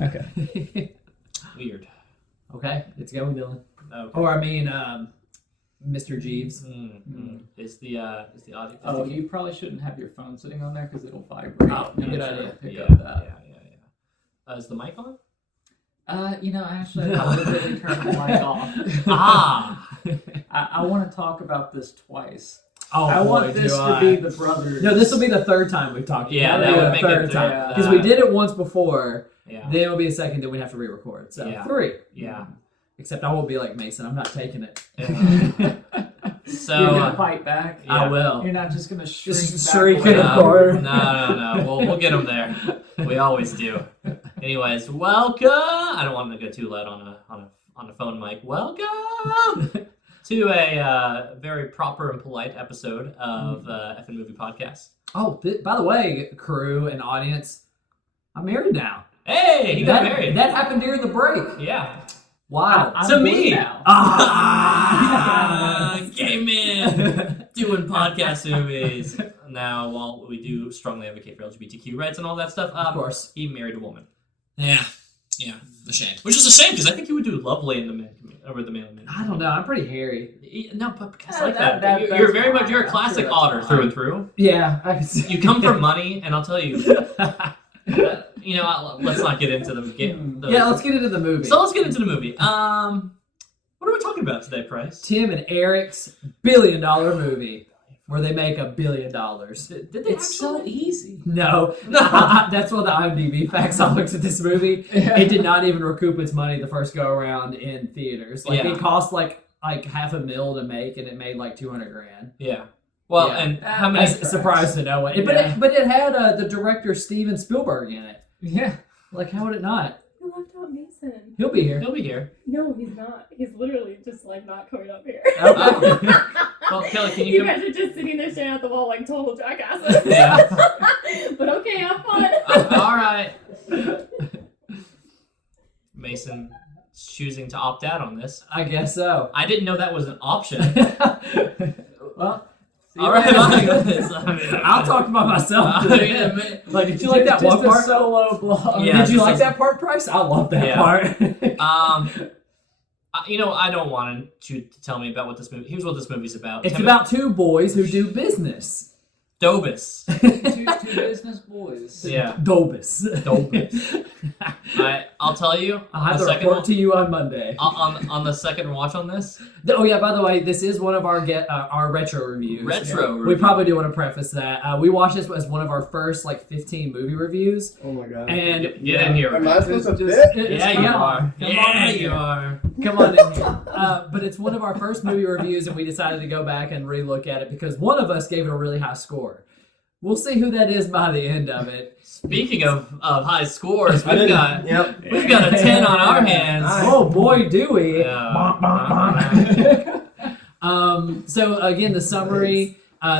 Okay. Weird. Okay, it's going Dylan. Okay. Or I mean, Mr. Jeeves. Is the audio? Oh, you probably shouldn't have your phone sitting on there because it'll vibrate. Oh, good yeah, idea. sure. Pick Yeah, up that. yeah. Is the mic on? Actually, I literally turned the mic off. I want to talk about this twice. Oh, I want boy, this do to I. be the brothers. No, this will be the third time we've talked. Yeah, That'll that be would the make third it time three. because we did it once before. Yeah. Then it'll be a second. Then we have to re-record. So Yeah. 3. Yeah. Except I won't be like Mason. I'm not taking it. So You're gonna fight back. Yeah. I will. You're not just gonna shrink Just back shrink away. in a corner. No. We'll get them there. We always do. Anyways, welcome. I don't want to go too loud on a phone mic. Welcome to a very proper and polite episode of Effing Movie Podcast. Oh, by the way, crew and audience, I'm married now. Hey, he got married. That happened during the break. Yeah. Wow. I'm To blue me. now. Gay man doing podcast movies. Now, while we do strongly advocate for LGBTQ rights and all that stuff, Of course. he married a woman. Yeah, a shame. Which is a shame because I think he would do lovely in the man over the male man. I don't know. I'm pretty hairy. No, but because Yeah, like that- that, that- you're that's very much fine. you're a I'm classic sure that's otter fine. through and through. Yeah, I can see. You come from money, and I'll tell you. Let's not get into the game. Yeah, let's get into the movie. So let's get into the movie. What are we talking about today, Price? Tim and Eric's $1 billion movie where they make $1 billion. Did they It's so actually? easy. No, that's one of the IMDb facts I looked at this movie. It did not even recoup its money the first go around in theaters. Like Yeah. it cost like $500,000 to make, and it made like $200,000. Yeah. Well, Yeah. and how many? That's a surprise to no one. Yeah. But it had the director Steven Spielberg in it. Yeah. Like, how would it not? You left out Mason. He'll be here. He'll be here. No, he's not. He's literally just like not coming up here. Oh. Well, Kelly, can you You come? guys are just sitting there staring at the wall like total jackasses. Yeah. But okay, have fun. All right. Mason choosing to opt out on this. I guess so. I didn't know that was an option. Well, All right. I'll talk about myself. Like, did you like that Just one a part? solo blog. Yeah. Did you just like a- that part, Price? I love that Yeah. part. I don't want you to tell me about what this movie. Here's what this movie's about. It's about two boys who do business. Dobus. Two business boys. Yeah. Dobus. Dobus. I'll tell you. I'll have the to second report one, to you on Monday. on the second watch on this. Oh yeah, by the way, this is one of our retro reviews. Retro We review. probably do want to preface that. We watched this as one of our first 15 movie reviews. Oh my god. And Get in here. Am I supposed to Just- fit? Yeah, Come you on. are. Come Yeah, on in you here. are. Come on in here. But it's one of our first movie reviews, and we decided to go back and relook at it because one of us gave it a really high score. We'll see who that is by the end of it. Speaking of high scores, we've got Yep. a 10 on our hands. Oh boy, do we! Yeah. So again, the summary.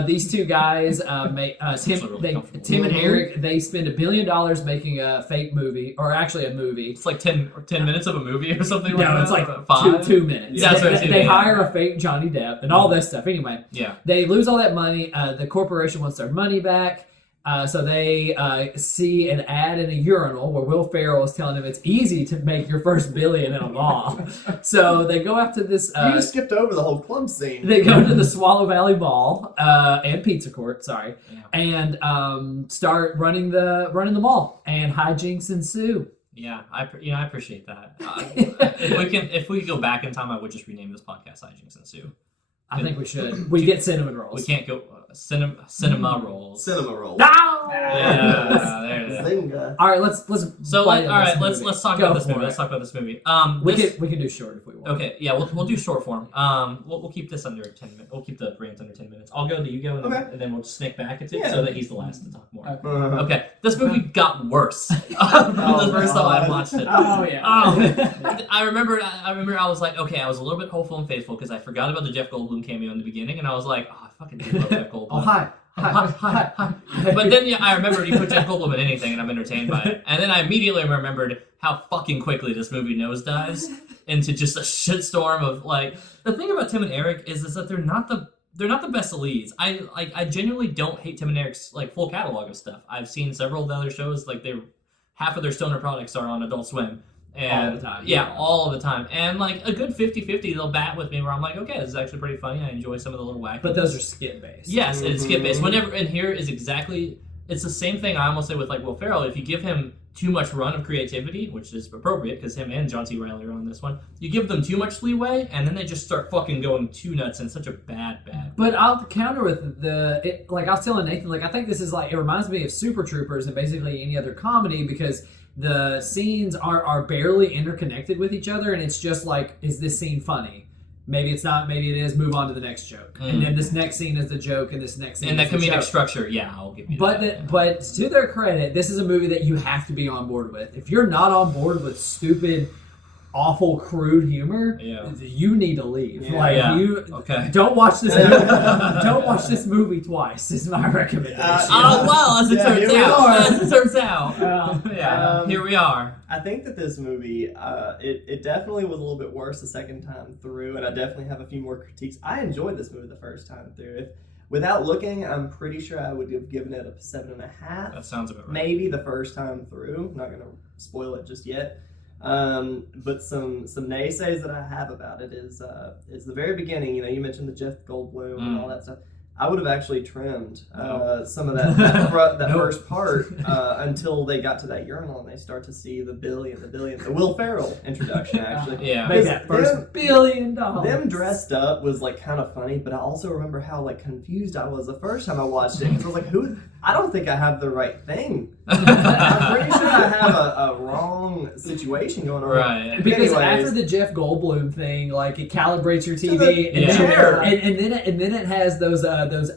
These two guys, Tim and Eric, they spend $1 billion making a fake movie, or actually a movie. It's like 10 minutes of a movie or something. No, like it's that. like 5. 2 minutes. Yeah, that's what they two, yeah. hire a fake Johnny Depp and all this stuff. Anyway, Yeah. they lose all that money. The corporation wants their money back. So they see an ad in a urinal where Will Ferrell is telling them it's easy to make your first $1 billion in a mall. So they go after this. You just skipped over the whole club scene. They go to the Swallow Valley Mall and Pizza Court, sorry, Yeah. and start running the mall, and hijinks ensue. Yeah, I appreciate that. If we could go back in time, I would just rename this podcast "Hijinks Ensue." I think we should. We get cinnamon rolls. We can't go cinema rolls. Cinema roll. No! Yeah, there it is. Zinga. All right, let's. So play all right, this let's talk Go about this for movie. it. Let's talk about this movie. We can do short if we want. Okay, yeah, we'll do short form. We'll keep this under 10 minutes. We'll keep the rant under 10 minutes. I'll go, you go, and, Okay. and then we'll just snake back into it Yeah. so that he's the last to talk more. Okay. Okay, this movie got worse from the first time I God. watched it. Oh yeah. I remember I was like, okay, I was a little bit hopeful and faithful because I forgot about the Jeff Goldblum cameo in the beginning, and I was like, oh, I fucking do love Jeff Goldblum. Oh hi. Hi. But then I remembered you put Jeff Goldblum in anything, and I'm entertained by it. And then I immediately remembered how fucking quickly this movie nosedives into just a shitstorm of like. The thing about Tim and Eric is that they're not the best leads. I genuinely don't hate Tim and Eric's like full catalog of stuff. I've seen several of the other shows. Like half of their stoner products are on Adult Swim. And, All the time. Yeah, all of the time. And like a good 50-50, they'll bat with me where I'm like, okay, this is actually pretty funny. I enjoy some of the little wacky. But those are skit based. Yes, it's Mhm. skit based. Whenever, and here is exactly, it's the same thing I almost say with like Will Ferrell. If you give him too much run of creativity, which is appropriate because him and John C. Reilly are on this one, you give them too much leeway and then they just start fucking going too nuts in such a bad. But I'll counter with like I was telling Nathan, like I think this is like, it reminds me of Super Troopers and basically any other comedy because the scenes are barely interconnected with each other and it's just like, is this scene funny? Maybe it's not, maybe it is, move on to the next joke. And then this next scene is the joke and this next scene And is the the comedic joke. structure, yeah, I'll give you But that. but to their credit, this is a movie that you have to be on board with. If you're not on board with stupid, awful, crude humor, Yeah. you need to leave. Yeah. Like Yeah. you Okay. don't watch this movie. Don't watch this movie twice. Is my recommendation. Oh, well, as it Yeah, turns here we out. are. As it turns out. Yeah. Here we are. I think that this movie, it definitely was a little bit worse the second time through, and I definitely have a few more critiques. I enjoyed this movie the first time through. Without looking, I'm pretty sure I would have given it a 7.5. That sounds about right. Maybe the first time through. I'm not gonna spoil it just yet. But some naysays that I have about it is the very beginning. You know, you mentioned the Jeff Goldblum and all that stuff. I would have actually trimmed some of that Nope. first part until they got to that urinal and they start to see the Will Ferrell introduction actually. Yeah. Make Because that first them- $1 billion. Them dressed up was like kind of funny, but I also remember how like confused I was the first time I watched it because I was like, "Who? I don't think I have the right thing. I'm pretty sure I have a wrong situation going on." Right. Because Anyways. after the Jeff Goldblum thing, like it calibrates your To TV, the and, then, chair. and then it has those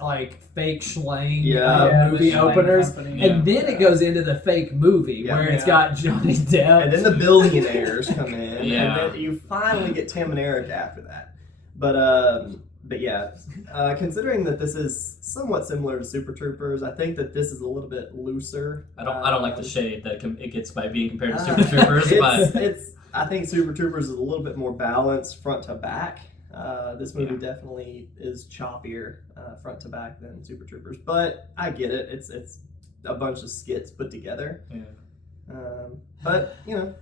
like fake Schlang Yeah. movie the Schlang openers, Company, and then it goes into the fake movie Yeah. where it's got Johnny Depp. And then the billionaires come in, Yeah. and then you finally get Tim and Eric after that. But yeah, considering that this is somewhat similar to Super Troopers, I think that this is a little bit looser. I don't like the shade that it gets by being compared to Uh, Super Troopers, but I think Super Troopers is a little bit more balanced front to back. This movie Yeah. definitely is choppier front to back than Super Troopers, but I get it. It's a bunch of skits put together. Yeah. But you know,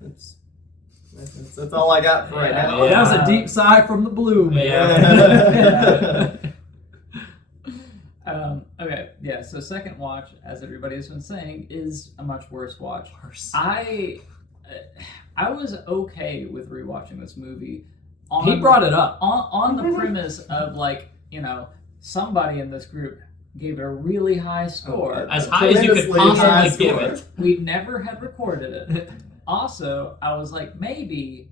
that's all I got for right Yeah. now. Oh, that was a deep sigh from the blue man. Yeah. Okay, yeah. So second watch, as everybody has been saying, is a much worse watch. Worse. I was okay with rewatching this movie. He brought it up. on the premise of like, you know, somebody in this group gave it a really high score. As high as you could Tremendously high possibly give score. it. We never had recorded it. Also, I was like, maybe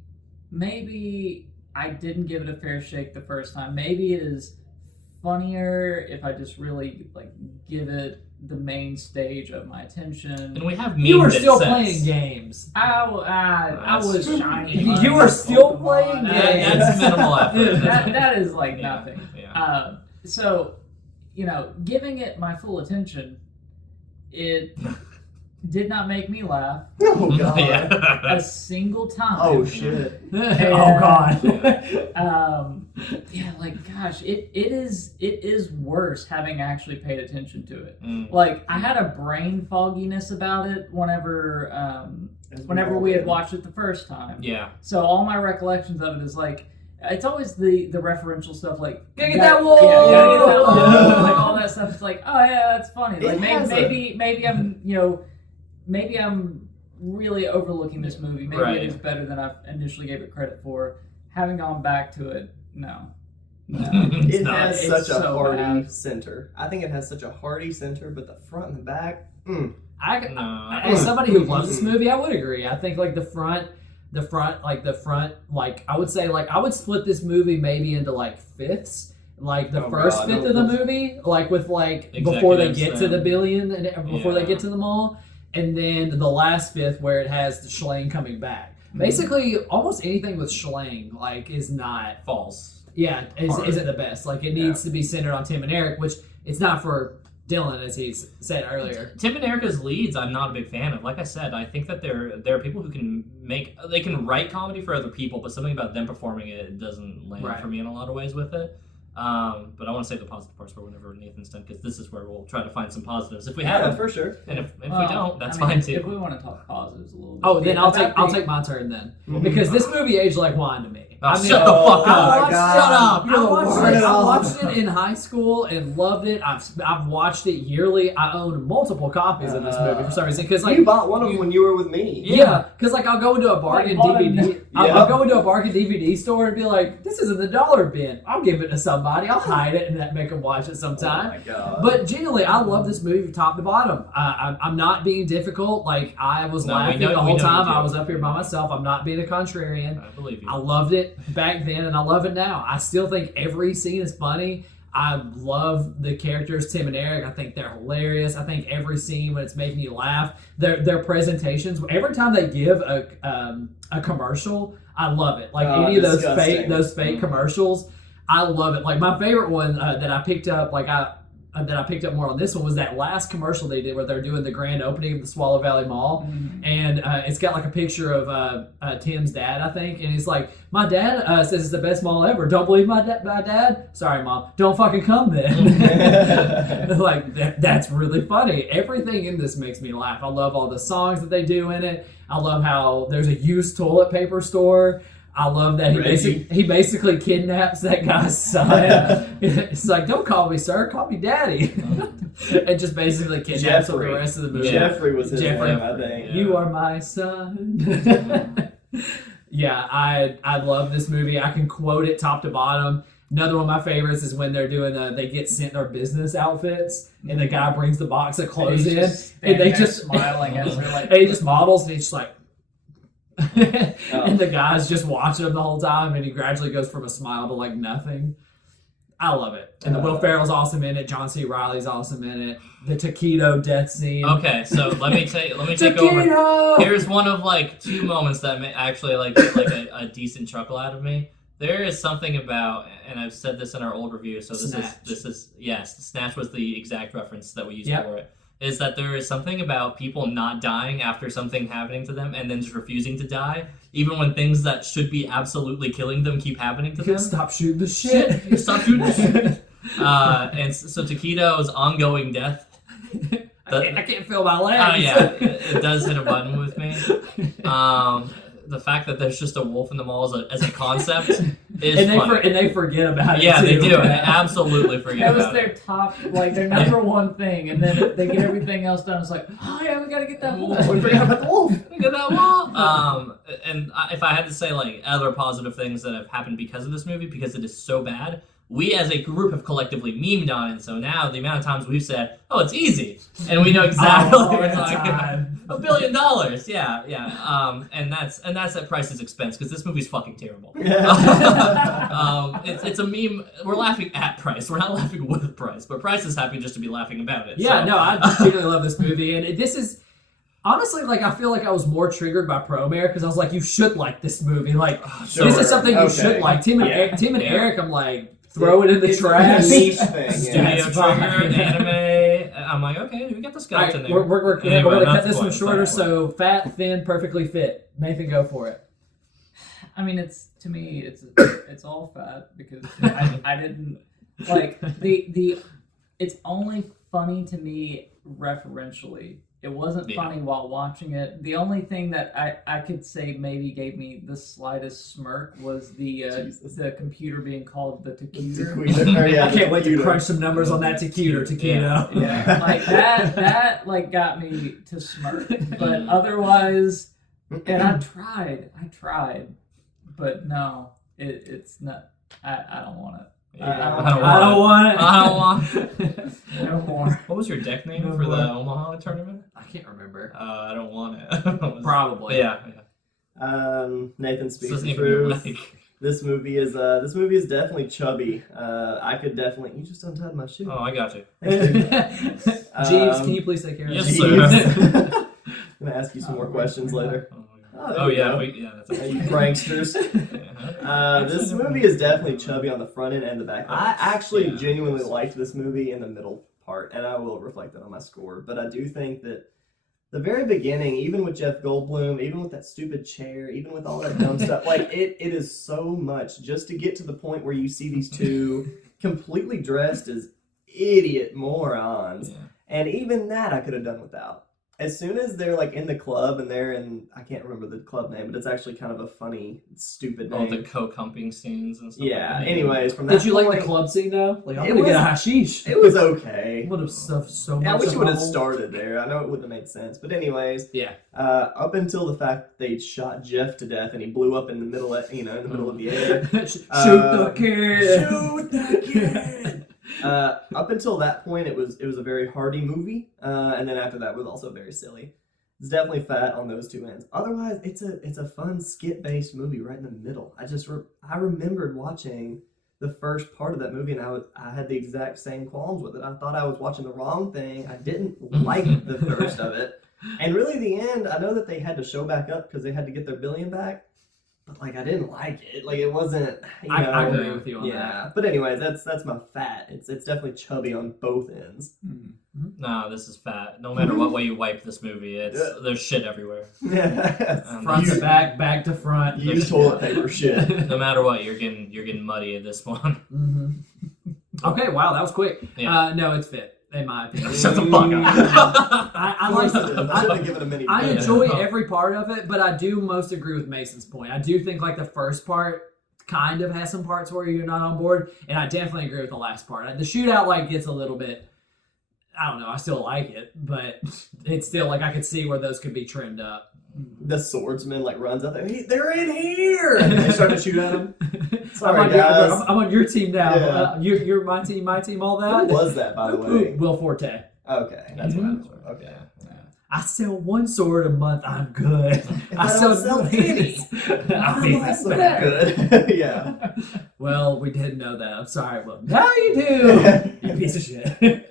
I didn't give it a fair shake the first time. Maybe it is funnier if I just really like give it the main stage of my attention. And we have You were memed it still since. playing games. I was That's- shiny. You were still playing That- that's minimal effort. That is like Yeah, nothing. yeah. So, you know, giving it my full attention, it did not make me laugh Oh god. Yeah. a single time. Oh shit. Oh God. Yeah, like gosh, it is worse having actually paid attention to it. Mm. Like I had a brain fogginess about it whenever we had watched it the first time. Yeah. So all my recollections of it is like it's always the referential stuff like Gotta get that wall! yeah, gotta get that wall, Yeah. like all that stuff. It's like, oh yeah, that's funny. Like It has a- maybe I'm maybe I'm really overlooking this movie. Maybe Right. it is better than I initially gave it credit for. Having gone back to it, no. It's It not. has It's such a so hearty bad. center. I think it has such a hearty center, but the front and the back, No, As somebody who loves this movie, I would agree. I think like the front, like I would say like I would split this movie maybe into like fifths. Like the Oh, first God, fifth no. of the movie, like with like before they get Executives to the and- billion and before they Yeah. get to the mall, and then the last fifth where it has the Schlang coming back. Basically, almost anything with Schlang like is not false. isn't Hard. the best. Like it needs to be centered on Tim and Eric, which it's not for Dylan as he said earlier. Tim and Erica's leads, I'm not a big fan of. Like I said, I think that there are people who can write comedy for other people, but something about them performing it doesn't land Right. for me in a lot of ways with it. But I want to save the positive parts for whenever Nathan's done, because this is where we'll try to find some positives if we have Yeah, them. for sure. And if we Well, don't, that's I mean, fine too. If we want to talk positives a little bit. Oh, then I'll about take my turn then, Mhm. because this movie aged like wine to me. Oh, shut the fuck I up. watched, God. shut up! You're I the watched, worst. it, I watched it in high school and loved it. I've watched it yearly. I own multiple copies of this movie for some reason because like you bought one of them when you were with me. yeah, because like I'll go into a bargain Like, DVD. I'll Yeah. go into a bargain DVD store and be like, "This is in the dollar bin. I'll give it to somebody. I'll hide it and make them watch it sometime." Oh my god. But genuinely, I love this movie top to bottom. I'm not being difficult. Like I was No, we laughing know- the we whole know you time. do. I was up here by myself. I'm not being a contrarian. I believe you. I loved it back then, and I love it now. I still think every scene is funny. I love the characters, Tim and Eric. I think they're hilarious. I think every scene when it's making you laugh, their presentations. Every time they give a commercial, I love it. Like any of Disgusting. those fake commercials, I love it. Like my favorite one that I picked up, that I picked up more on this one was that last commercial they did where they're doing the grand opening of the Swallow Valley Mall. And it's got like a picture of Tim's dad, I think, and he's like, "My dad says it's the best mall ever. Don't believe my dad? Sorry, Mom. Don't fucking come then." Like that's really funny. Everything in this makes me laugh. I love all the songs that they do in it. I love how there's a used toilet paper store. I love that he basically kidnaps that guy's son. It's like, "Don't call me sir, call me daddy." And just basically kidnaps him for the rest of the movie. Jeffrey was his Jeffrey. name, I think. Yeah. You are my son. Yeah, I love this movie. I can quote it top to bottom. Another one of my favorites is when they're doing they get sent their business outfits, and the guy brings the box of clothes in, and they just smiling as they're like, and he just models, and he's just like, and the guy's just watching him the whole time, and he gradually goes from a smile to like nothing. I love it. And the Will Ferrell's awesome in it. John C. Reilly's awesome in it. The taquito death scene. Okay, so let me take over. Taquito! Here's one of like two moments that actually like get like a decent chuckle out of me. There is something about, and I've said this in our old review, so Snatch. this is yes, Snatch was the exact reference that we used Yep. for it. Is that there is something about people not dying after something happening to them and then just refusing to die, even when things that should be absolutely killing them keep happening to them. Stop shooting the shit. Stop shooting the shit. And so Taquito's ongoing death. I can't feel my legs. Oh yeah, it does hit a button with me. The fact that there's just a wolf in the mall as a concept is funny. and they forget about it. Yeah, too. they do. They absolutely forget that was about their it. top, like their number one thing, and then they get everything else done. It's like, oh yeah, we gotta get that wolf. We forgot about the wolf. Look at that wall. If I had to say like other positive things that have happened because of this movie, because it is so bad, we as a group have collectively memed on it. So now the amount of times we've said, "Oh, it's easy," and we know exactly what we're talking about. $1 billion, yeah. And that's at Price's expense because this movie's fucking terrible. It's a meme. We're laughing at Price. We're not laughing with Price, but Price is happy just to be laughing about it. Yeah, so. no, I particularly love this movie, and this is honestly like I feel like I was more triggered by Promare because I was like, you should like this movie. Like Sure. this is something you Okay. should like. Tim and Yeah. Eric, I'm like, throw it in the It's trash. a niche thing. Studio Yeah. That's fine. trigger, anime. I'm like, okay, we got the All skeleton right, there. we're Anyway, going to that's cut this the one point, shorter. sorry. So fat, thin, perfectly fit. Nathan, go for it. I mean, it's all fat because I didn't like the. It's only funny to me referentially. It wasn't Yeah. funny while watching it. The only thing that I could say maybe gave me the slightest smirk was Jesus. the computer being called the taquito. I can't wait to crunch some numbers on that taquito. Yeah, like that like got me to smirk. But otherwise, and I tried, but no, it's not. I don't want it. Yeah, I don't want it. I don't want. No more. What was your deck name No for the more. Omaha tournament? I can't remember. I don't want it. Probably. Yeah. Nathan This speaks doesn't the even truth. like. This movie is definitely chubby. I could definitely. You just untied my shoe. Oh, I got you. Jeeves, can you please take care of Yes, this? sir. I'm gonna ask you some more questions later. there Oh we yeah, go. that's Hey, you pranksters. This movie is definitely chubby on the front end and the back. I actually Yeah. genuinely liked this movie in the middle part, and I will reflect that on my score. But I do think that the very beginning, even with Jeff Goldblum, even with that stupid chair, even with all that dumb stuff, like it is so much just to get to the point where you see these two completely dressed as idiot morons. Yeah. And even that I could have done without. As soon as they're like in the club and they're in, I can't remember the club name, but it's actually kind of a funny, stupid All name. the coke humping scenes and stuff. Yeah. Like that. Anyways, from that Did you like point, the club scene though? Like, I'm It gonna get a was- hashish. It was okay. Would have stuffed so much. Yeah, I wish it would have alcohol. started there. I know it wouldn't have made sense, but anyways, Yeah. up until the fact they shot Jeff to death and he blew up in the middle of, in the middle of the air. Shoot the kid. Shoot the kid. Up until that point, it was a very hearty movie, and then after that was also very silly. It's definitely fat on those two ends. Otherwise, it's a fun skit based movie right in the middle. I remembered watching the first part of that movie, and I had the exact same qualms with it. I thought I was watching the wrong thing. I didn't like the thirst of it, and really the end. I know that they had to show back up because they had to get their $1 billion back. But like I didn't like it. Like it wasn't. I agree with you on yeah. that. But anyways, that's my fat. It's definitely chubby on both ends. No, this is fat. No matter what way you wipe this movie, there's shit everywhere. Front to back, back to front. Use toilet paper shit. No matter what, you're getting muddy at this one. Okay, wow, that was quick. Yeah. No, it's fit in my opinion. Shut the fuck up. I Of course like. it is. I should have given a mini. I bit. enjoy every part of it, but I do most agree with Mason's point. I do think like the first part kind of has some parts where you're not on board, and I definitely agree with the last part. The shootout like gets a little bit. I don't know. I still like it, but it's still like I could see where those could be trimmed up. The swordsman like runs out there. They're in here. And they start to shoot at him. Sorry, I'm on guys. I'm on your team now. Yeah. You're my team, all that. Who was that, by the way? Will Forte. Okay, that's what I was. Okay. I sell one sword a month. I'm good. If I don't sell any. I'll be I'm so better. good. Yeah. Well, we didn't know that. I'm sorry. Well, now you do. You piece of shit.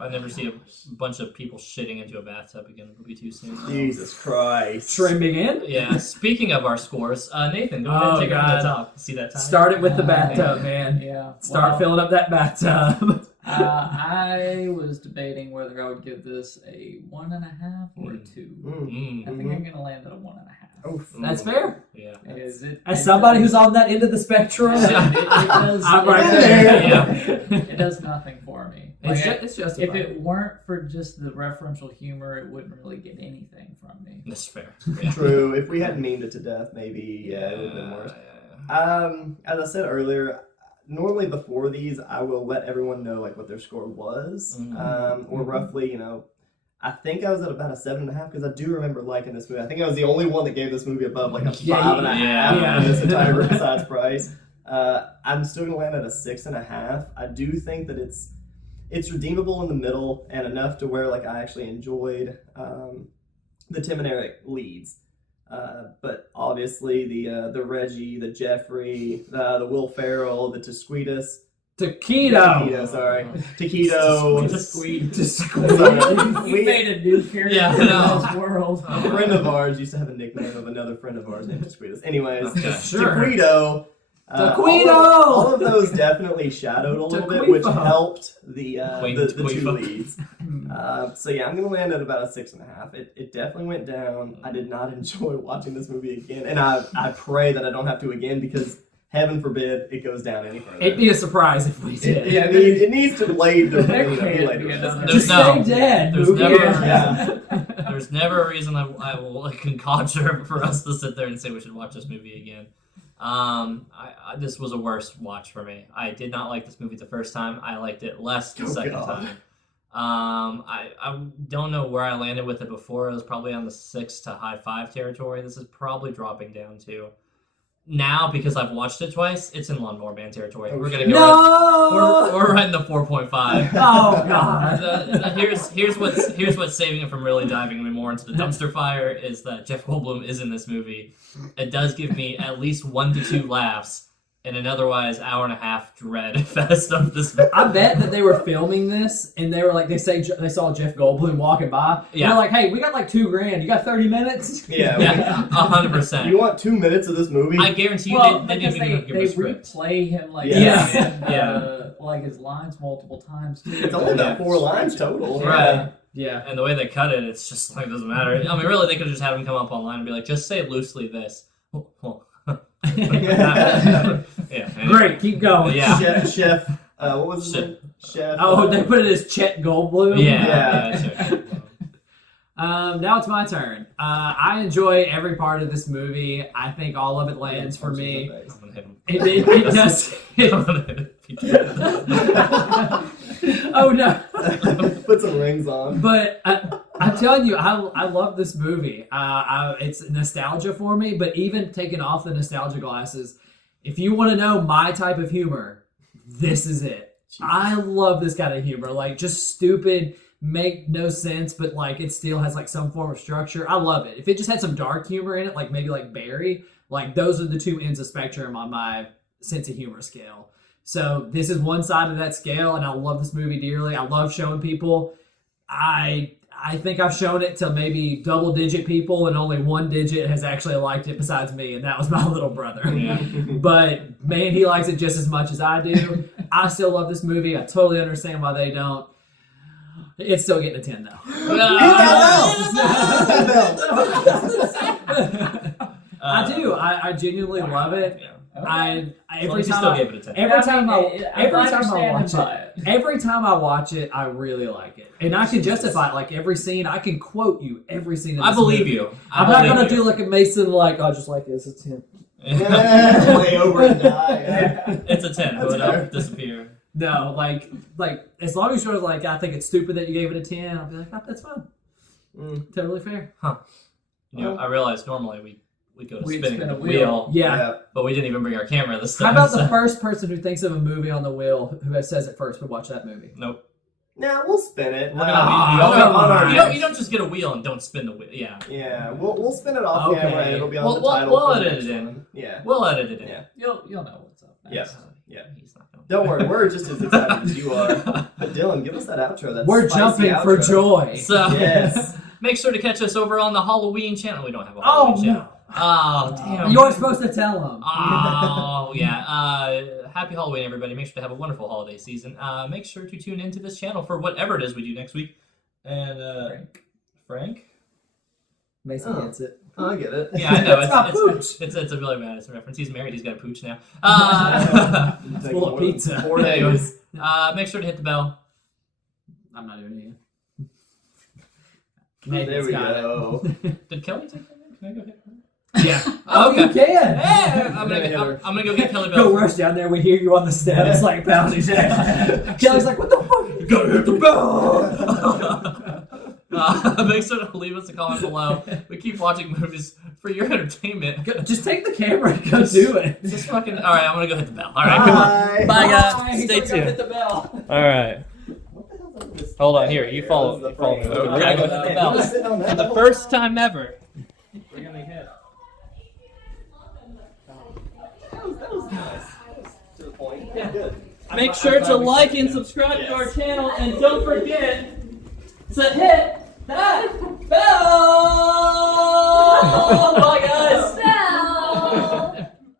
I never see a bunch of people shitting into a bathtub again. It'll be too soon. Jesus Christ. Trimming in. Yeah. Speaking of our scores, Nathan, go ahead and Oh, take it from God. the top. See that time? Start it with the bathtub, man. Yeah. Start filling up that bathtub. I was debating whether I would give this a 1.5 or a 2. Mm. I think I'm gonna land at a 1.5. Oof. That's fair. Yeah. Because it, As somebody who's on that end of the spectrum, it does, I'm right it there. It does nothing for me. Like, It's justified. if it weren't for just the referential humor, it wouldn't really get anything from me. That's fair. Yeah. True. If we hadn't memed it to death, maybe it would have been worse. As I said earlier, normally before these, I will let everyone know like what their score was, or roughly, I think I was at about a 7.5 because I do remember liking this movie. I think I was the only one that gave this movie above like a 5.5 yeah. in this entire Riverside's price. I'm still gonna land at a 6.5. I do think that it's redeemable in the middle and enough to where like I actually enjoyed the Tim and Eric leads. But obviously the Reggie, the Jeffrey, the Will Ferrell, the Taquito. Taquito. Sorry. Taquito. We made a new character Yeah, I in know. this world. A friend of ours used to have a nickname of another friend of ours named Taquitos. Anyways, Okay. Sure. Taquito. Taquito! All of those definitely shadowed a little bit, which Taquito. helped the two Taquito. leads. So yeah, I'm gonna land at about a 6.5. It definitely went down. I did not enjoy watching this movie again, and I pray that I don't have to again because heaven forbid it goes down any further. It'd be a surprise if we did. It needs to lay the There be can't laid be to another- rest. Just No. stay dead. There's Move never- here. Yeah. There's never a reason I will conjure for us to sit there and say we should watch this movie again. This was a worse watch for me. I did not like this movie the first time. I liked it less the second God. time. I don't know where I landed with it before. It was probably on the 6 to high 5 territory. This is probably dropping down to now because I've watched it twice. It's in Lawnmower Man territory. Oh, We're gonna shit. go. No. We're right in the 4.5. Oh God. Here's what's saving it from really diving more into the dumpster fire is that Jeff Goldblum is in this movie. It does give me at least 1 to 2 laughs in an otherwise hour and a half dread fest of this movie. I bet that they were filming this and they were like, they saw Jeff Goldblum walking by. And Yeah. they're like, hey, we got like $2,000. You got 30 minutes? Yeah. Yeah, 100%. You want 2 minutes of this movie? I guarantee you Well, they because didn't even give a they script. replay him like Yeah. like his lines multiple times too. It's only about 4 lines total. Right. Yeah. And the way they cut it, it's just like, doesn't matter. I mean, really, they could have just had him come up online and be like, just say loosely this. Well, yeah. Anyway. Great, keep going. Yeah. Chef. What was his name? Chef. Oh, they put it as Chet Goldblum? Yeah. Sure. Now it's my turn. I enjoy every part of this movie. I think all of it lands for me. I'm gonna hit him. It does. I'm gonna hit him. Oh no! Put some rings on. But I'm telling you, I love this movie. It's nostalgia for me. But even taking off the nostalgia glasses, if you want to know my type of humor, this is it. I love this kind of humor, like just stupid, make no sense, but like it still has like some form of structure. I love it. If it just had some dark humor in it, like maybe like Barry, like those are the two ends of spectrum on my sense of humor scale. So this is one side of that scale, and I love this movie dearly. I love showing people. I think I've shown it to maybe double-digit people, and only one digit has actually liked it besides me, and that was my little brother. Yeah. But man, he likes it just as much as I do. I still love this movie. I totally understand why they don't. It's still getting a 10 though. I do. I genuinely love it. Yeah. Every Still time gave it a 10. every time I watch watch it, every time I watch it, I really like it, and I can justify it. Like every scene, I can quote you every scene. I believe you. I'm not gonna do like a Mason, like I just like this. It's him. Lay over and die. Yeah. It's a 10. Put it up, disappear. No, like as long as you're like, I think it's stupid that you gave it a 10. I'll be like, oh, that's fine. Totally fair. You know, I realized normally we go to We'd spinning spin the a wheel, Yeah. but we didn't even bring our camera this How time. about the so- first person who thinks of a movie on the wheel who says it first would watch that movie? Nope. Nah, we'll spin it. We're Ah, gonna, come on. you don't just get a wheel and don't spin the wheel. Yeah. Yeah, we'll spin it off Okay. camera. And it'll be on We'll- the we'll- title. we'll for the edit next it in. one. Yeah. We'll edit it in. Yeah. You'll know what's up next. Yes. Yeah. He's not going Don't worry, we're just as excited as you are. But Dylan, give us that outro. That We're spicy jumping for outro. joy. So Yes. make sure to catch us over on the Halloween channel. We don't have a Oh Halloween channel. no! Oh damn. You weren't supposed to tell them. Oh yeah. Happy Halloween, everybody. Make sure to have a wonderful holiday season. Make sure to tune into this channel for whatever it is we do next week. And Frank? Mason Oh. gets it. Oh, I get it. Yeah, I know. It's not It's a really Madison reference. He's married. He's got a pooch now. It's full of pizza. 4 days. Make sure to hit the bell. I'm not doing it again. There Nathan's we got go. Did Kelly take that? Can I go hit her? it. Yeah. Oh, You okay. can. Hey, I'm gonna hit gonna her. I'm gonna go get Kelly Go Bell. rush down there. We hear you on the steps, like pounding down. Kelly's like, "What the fuck? You gotta hit the bell." Make sure to leave us a comment below. We keep watching movies for your entertainment. Just take the camera and go do it. Just fucking. All right, I'm gonna go hit the bell. All right, come on. Bye. Bye, guys. Bye. He's Stay gonna go hit tuned. the bell. All right. What the hell's up with this? Hold on, here. You follow. This is You follow me. the We're frame. gonna go hit the bell. We're sitting on that For the bell. first time ever. We're gonna hit. That was nice. That was to the point. Yeah, good. Make sure to like and subscribe to our channel, and don't forget to hit that bell.